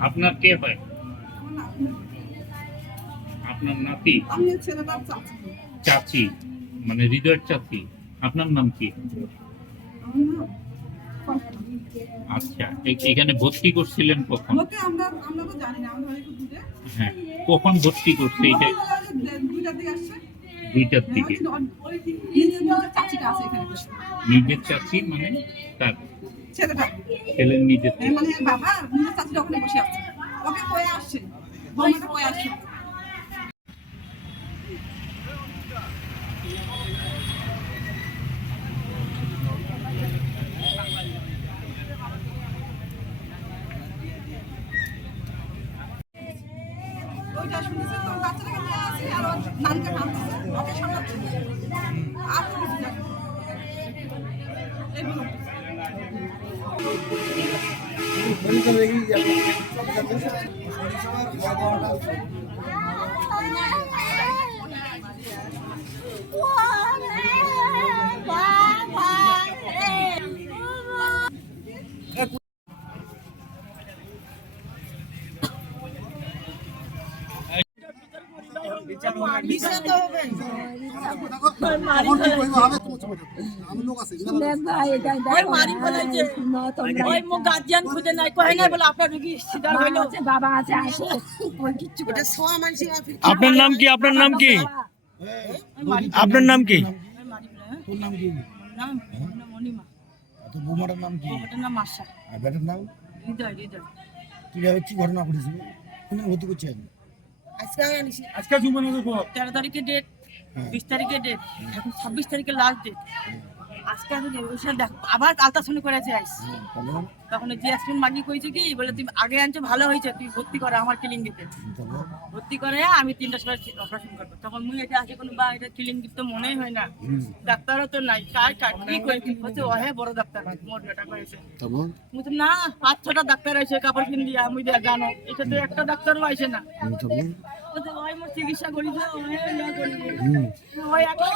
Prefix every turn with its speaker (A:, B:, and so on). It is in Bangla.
A: আপনার কে হয়? আপনার নাতি?
B: চাচি
A: মানে হৃদয়ের চাচি। আপনার নাম কি? আচ্ছা এখানে ভর্তি করছিলেন কখন?
B: ওকে আমরা আমরা তো জানি না আমরা একটু দূরে
A: হ্যাঁ কখন ভর্তি করছে এটা
B: দুইটার দিকে আসছে।
A: দুইটার দিকে।
B: চাচিটা আছে এখানে
A: নিজের চাচি মানে তার?
B: ছেলেটা।
A: ছেলের নিজের
B: মানে বাবা নিজের চাচিটা ওখানে বসে আছে। ওকে কয়ে আসছে। বৌমাটা কয়ে আসছে। ওইটা শুনেছে, তো বাচ্চাটাকে নিয়ে আসি আর ওর নানিটা কাঁদতেছে, ওকে সামলাচ্ছে। আর তো কিছু না এগুলো
C: ওই মুখ গার্জিয়ান খুঁজে নাই কহে নাই বলে আপনার রুগী সিদার হইল
D: বাবা আছে আসে
E: আপনার নাম কি আপনার নাম কি আপনার নাম কি
F: তোর নাম কি
C: নাম মণিমা
F: তো বৌমাটার নাম কি
C: ওটার নাম মাসা
F: আর বেটার নাম
C: হৃদয় হৃদয়
F: কীভাবে কি ঘটনা ঘটেছিল কোন ভর্তি করছেন
G: আজকে জুমানে দেবো
C: তেরো তারিখে ডেট
F: হ্যাঁ।
C: বিশ তারিখে ডেট এখন ছাব্বিশ তারিখে লাস্ট ডেট আজকে আমি ওইসব দেখ আবার আলট্রাসাউন্ড করেছে আইস। তখন জিয়াসমিন মাগি কইছে কি বলে তুমি আগে আনছো ভালো হয়েছে তুই ভর্তি করে আমার কিলিং দিতে।
F: তারপর
C: ভর্তি করে আমি তিনটার সময় অপারেশন করব। তখন মুই এটা আছে কোনো বা এটা কিলিং তো মনেই হয় না। ডাক্তারও তো নাই কার কার কি করে কি হচ্ছে ওহে বড় ডাক্তার মোর বেটা করেছে
F: তারপর?
C: মুই তো না পাঁচ ছটা ডাক্তার আইছে কাপড় কিন দিয়া মুই দিয়া জানো। এটা তো একটা ডাক্তারও না। ও ওই মোর চিকিৎসা করি ওই একলা